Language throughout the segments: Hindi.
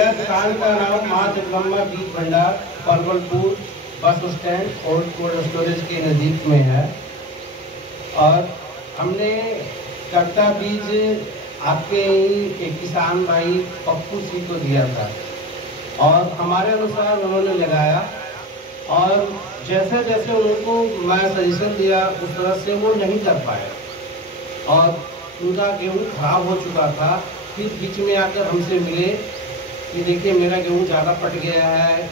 दुकान का नाम माँ जगदम्बा बीज भंडार परवलपुर बस स्टैंड और कोल्ड स्टोरेज के नज़दीक में है। और हमने कट्टा बीज आपके ही एक किसान भाई पप्पू सिंह को दिया था और हमारे अनुसार उन्होंने लगाया और जैसे जैसे उनको मैं सजेशन दिया उस तरह से वो नहीं कर पाए और उनका गेहूँ खराब हो चुका था। फिर बीच में आकर हमसे मिले कि देखिए मेरा गेहूँ ज़्यादा पट गया है,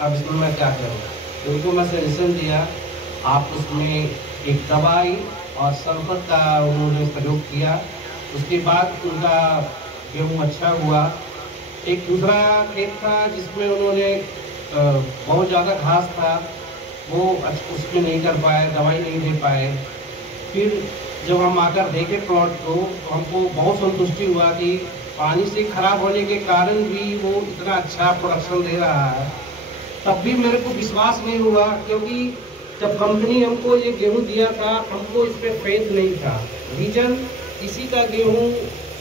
अब इसमें मैं क्या करूँ। तो उनको मैं सजेशन दिया, आप उसमें एक दवाई और शरबत का उन्होंने प्रयोग किया। उसके बाद उनका गेहूँ अच्छा हुआ। एक दूसरा खेत था जिसमें उन्होंने बहुत ज़्यादा घास था, वो उसमें नहीं कर पाए, दवाई नहीं दे पाए। फिर जब हम आकर देखे प्लॉट को तो हमको बहुत संतुष्टि हुआ कि पानी से खराब होने के कारण भी वो इतना अच्छा प्रोडक्शन दे रहा है। तब भी मेरे को विश्वास नहीं हुआ, क्योंकि जब कंपनी हमको ये गेहूं दिया था हमको इस पर फेथ नहीं था। रीजन किसी का गेहूं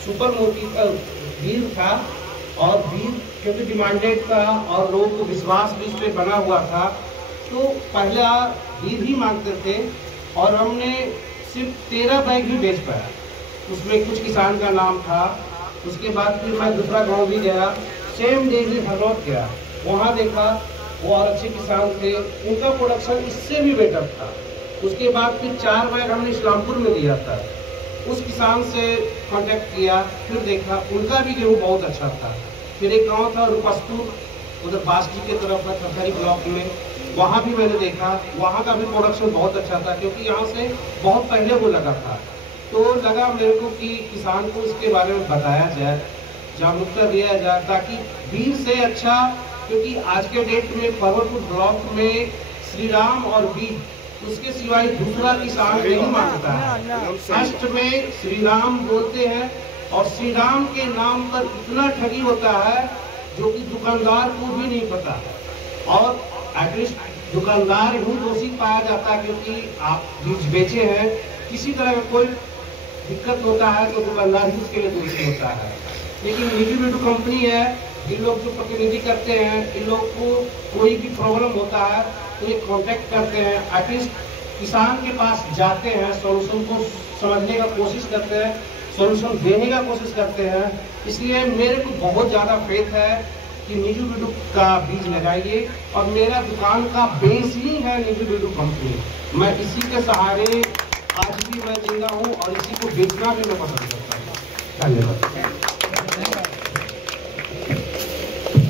सुपर मोती का वीर था और वीर क्योंकि डिमांडेड था और लोगों को विश्वास भी इस पर बना हुआ था, तो पहला वीर ही मांगते थे और हमने सिर्फ 13 बैग ही बेच पाया। उसमें कुछ किसान का नाम था। उसके बाद फिर मैं दूसरा गांव भी गया, सेम डे ही हरनौत गया, वहाँ देखा वो और अच्छे किसान थे, उनका प्रोडक्शन इससे भी बेटर था। उसके बाद फिर 4 बैग हमने इस्लामपुर में दिया था, उस किसान से कांटेक्ट किया, फिर देखा उनका भी गेहूँ बहुत अच्छा था। फिर एक गांव था रुपसपुर, उधर बासडी के तरफ है थरथरी ब्लॉक में, वहाँ भी मैंने देखा, वहाँ का भी प्रोडक्शन बहुत अच्छा था, क्योंकि यहाँ से बहुत पहले वो लगा था। तो लगा मेरे को कि किसान को इसके बारे में बताया जाए, जागरूकता दिया जाए, ताकि बीज से अच्छा, क्योंकि आज के डेट में परवलपुर ब्लॉक में श्री राम और बीज उसके सिवाय दूसरा किसान नहीं मांगता है। फर्स्ट में श्री राम बोलते हैं और श्री राम के नाम पर इतना ठगी होता है जो कि दुकानदार को भी नहीं पता, और एटलीस्ट दुकानदार ही दोषी पाया जाता है, क्योंकि आप बीज बेचे हैं, किसी तरह का कोई दिक्कत होता है तो दुकानदार ही उसके लिए दोषी होता है। लेकिन निजी कंपनी है, इन लोग जो प्रतिनिधि करते हैं, इन लोग को कोई भी प्रॉब्लम होता है तो ये कांटेक्ट करते हैं, एटलीस्ट किसान के पास जाते हैं, सॉल्यूशन को समझने का कोशिश करते हैं, सॉल्यूशन देने का कोशिश करते हैं। इसलिए मेरे को बहुत ज़्यादा फेथ है कि निजी का बीज लगाइए, और मेरा दुकान का बेस ही है निजी कंपनी। मैं इसी के सहारे आज भी मैं जिंदा हूँ और इसी को बेचना भी मैं पसंद करता हूँ। धन्यवाद।